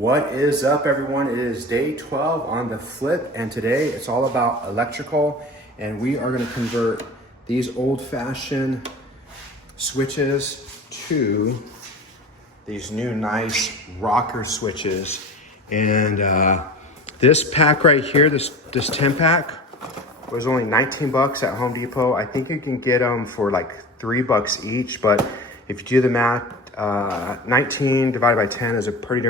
What is up, everyone? It is day 12 on the flip, and today it's all about electrical, and we are going to convert these old-fashioned switches to these new nice rocker switches. And this pack right here, this 10 pack was only 19 bucks at Home Depot. I think you can get them for like $3 each, but if you do the math, 19 divided by 10 is a pretty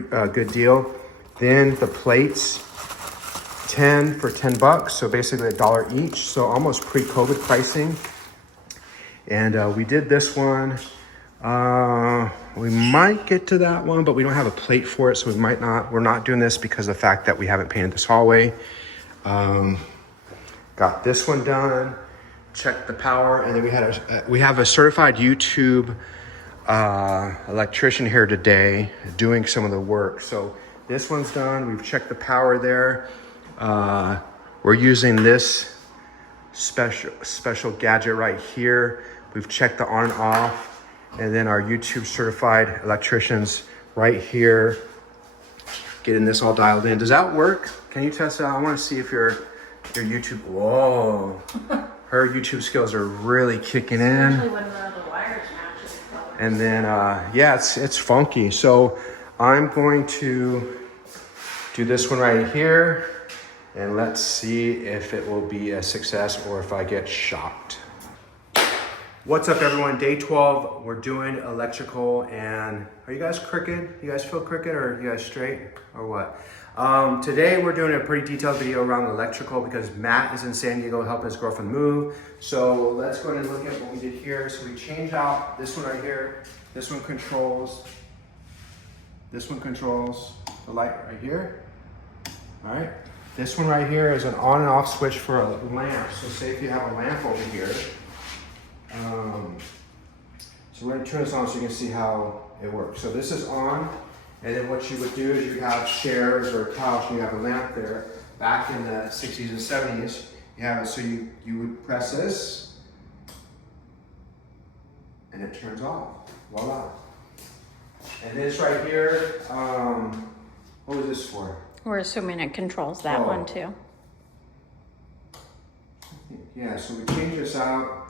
good deal. Then the plates, 10 for 10 bucks, so basically $1 each, so almost pre-COVID pricing. And we did this one. We might get to that one, but we don't have a plate for it, so we might not. We're not doing this because of the fact that we haven't painted this hallway. Got this one done. Checked the power, and then we have a certified YouTube electrician here today doing some of the work. So this one's done. We've checked the power there. We're using this special gadget right here. We've checked the on and off, and then our YouTube certified electricians right here getting this all dialed in. Does that work? Can you test it out? I want to see if your YouTube, whoa. Her YouTube skills are really kicking in. Especially when the wires match. And then, yeah, it's funky. So I'm going to do this one right here, and let's see if it will be a success or if I get shocked. What's up, everyone? Day 12, we're doing electrical, and are you guys crooked? You guys feel crooked, or are you guys straight, or what? Today we're doing a pretty detailed video around electrical because Matt is in San Diego helping his girlfriend move. So let's go ahead and look at what we did here. So we changed out this one right here. This one controls the light right here. All right. This one right here is an on and off switch for a lamp. So say if you have a lamp over here. So we're gonna turn this on so you can see how it works. So this is on. And then what you would do is you have chairs or a couch and you have a lamp there. Back in the 60s and 70s, you have it, so you would press this and it turns off. Voila. And this right here, what was this for? We're assuming it controls that one too. Yeah, so we change this out,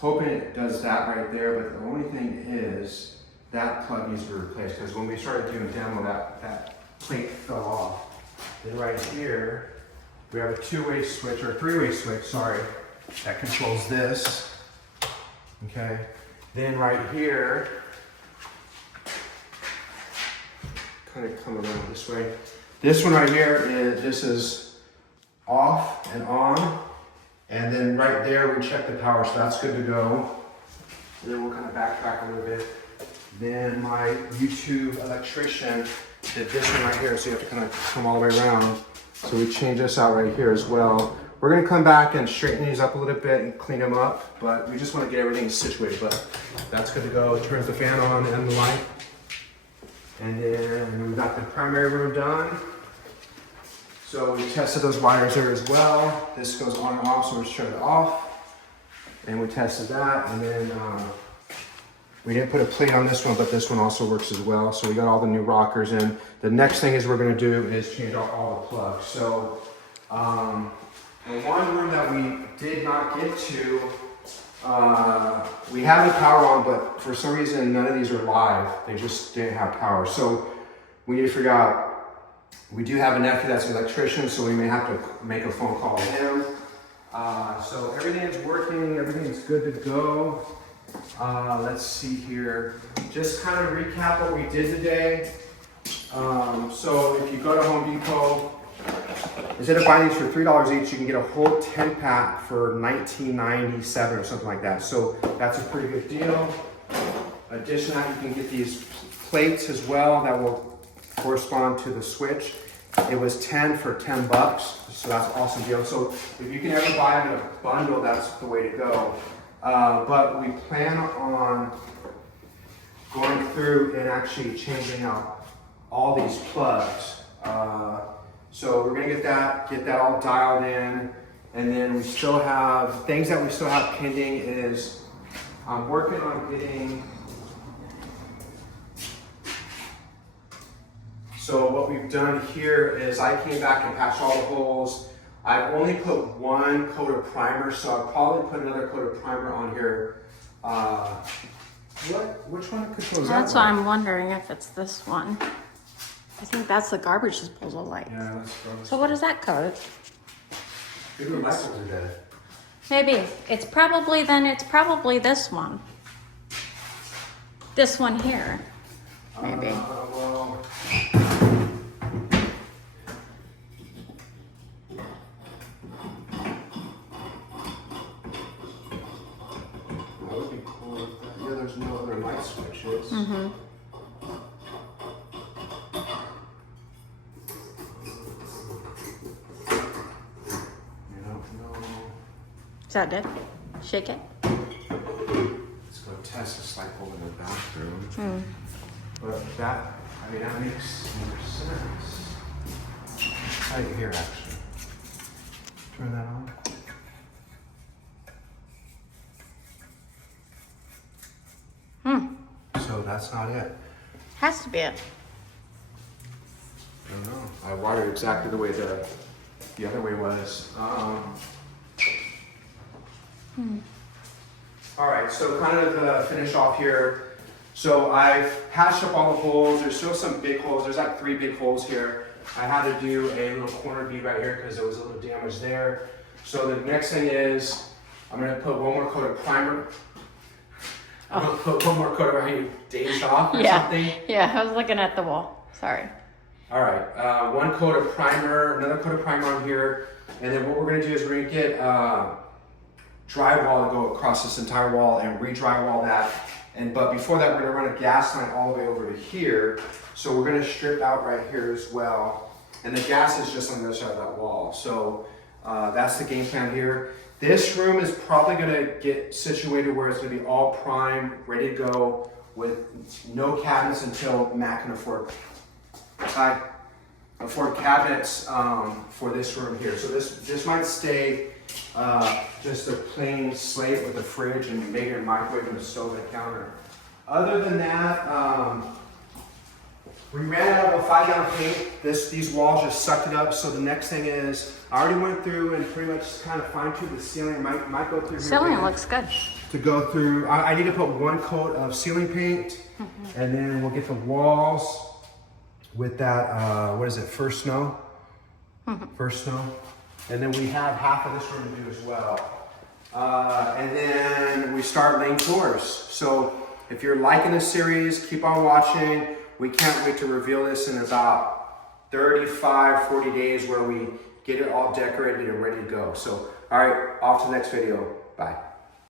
hoping it does that right there, but the only thing is, that plug needs to be replaced because when we started doing demo, that plate fell off. Then right here, we have a two-way switch, or a three-way switch, sorry, that controls this, okay? Then right here, kind of come around this way. This one right here, this is off and on. And then right there, we check the power, so that's good to go. And then we'll kind of backtrack a little bit. Then my YouTube electrician did this one right here, so you have to kind of come all the way around. So we change this out right here as well. We're gonna come back and straighten these up a little bit and clean them up, but we just wanna get everything situated, but that's good to go. It turns the fan on and the light. And then we've got the primary room done. So we tested those wires there as well. This goes on and off, so we just turned it off. And we tested that, and then we didn't put a plate on this one, but this one also works as well. So we got all the new rockers in. The next thing is we're gonna do is change out all the plugs. So the one room that we did not get to, we have the power on, but for some reason, none of these are live. They just didn't have power. So we need to figure out, we do have a nephew that's an electrician, so we may have to make a phone call to him. So everything's working, everything's good to go. Let's see here. Just kind of recap what we did today. So if you go to Home Depot, instead of buying these for $3 each, you can get a whole 10 pack for $19.97 or something like that. So that's a pretty good deal. In addition to that, you can get these plates as well that will correspond to the switch. It was 10 for 10 bucks, so that's an awesome deal. So if you can ever buy them in a bundle, that's the way to go. But we plan on going through and actually changing out all these plugs. So we're gonna get that all dialed in, and then we still have things that we still have pending. Is I'm working on getting So what we've done here is I came back and patched all the holes. I've only put one coat of primer, so I'll probably put another coat of primer on here. Which one controls that? That's why I'm wondering if it's this one. I think that's the garbage disposal light. Yeah, that's garbage. So what does that code? Maybe the light bulbs are dead. Maybe. It's probably this one. This one here. Maybe. Well, that would be cool if that. Yeah, there's no other light switches. Mm-hmm. Is that it? Shake it. Let's go test this light bulb in the bathroom. But that, I mean, that makes more sense. Right here, actually. Turn that on. So that's not it. Has to be it. I don't know. I wired it exactly the way the other way was. All right, so kind of finish off here. So I've patched up all the holes. There's still some big holes. There's like 3 big holes here. I had to do a little corner bead right here because there was a little damage there. So the next thing is I'm gonna put one more coat of primer. I'm gonna put one more coat of, are you dazed off or something? Yeah, I was looking at the wall. Sorry. All right, one coat of primer, another coat of primer on here. And then what we're gonna do is we're gonna get drywall to go across this entire wall and re-drywall that. But before that, we're gonna run a gas line all the way over to here. So we're gonna strip out right here as well. And the gas is just on the other side of that wall. So that's the game plan here. This room is probably gonna get situated where it's gonna be all primed, ready to go with no cabinets until Matt can afford cabinets for this room here. So this might stay just a plain slate with a fridge and maybe a microwave and a stove and a counter. Other than that, we ran out of a 5-gallon paint. These walls just sucked it up. So the next thing is, I already went through and pretty much kind of fine-tuned the ceiling. Might go through. Ceiling looks good. To go through, I need to put one coat of ceiling paint, and then we'll get the walls with that. What is it? First snow. First snow. And then we have half of this room to do as well. And then we start laying floors. So if you're liking this series, keep on watching. We can't wait to reveal this in about 35, 40 days where we get it all decorated and ready to go. So, all right, off to the next video. Bye.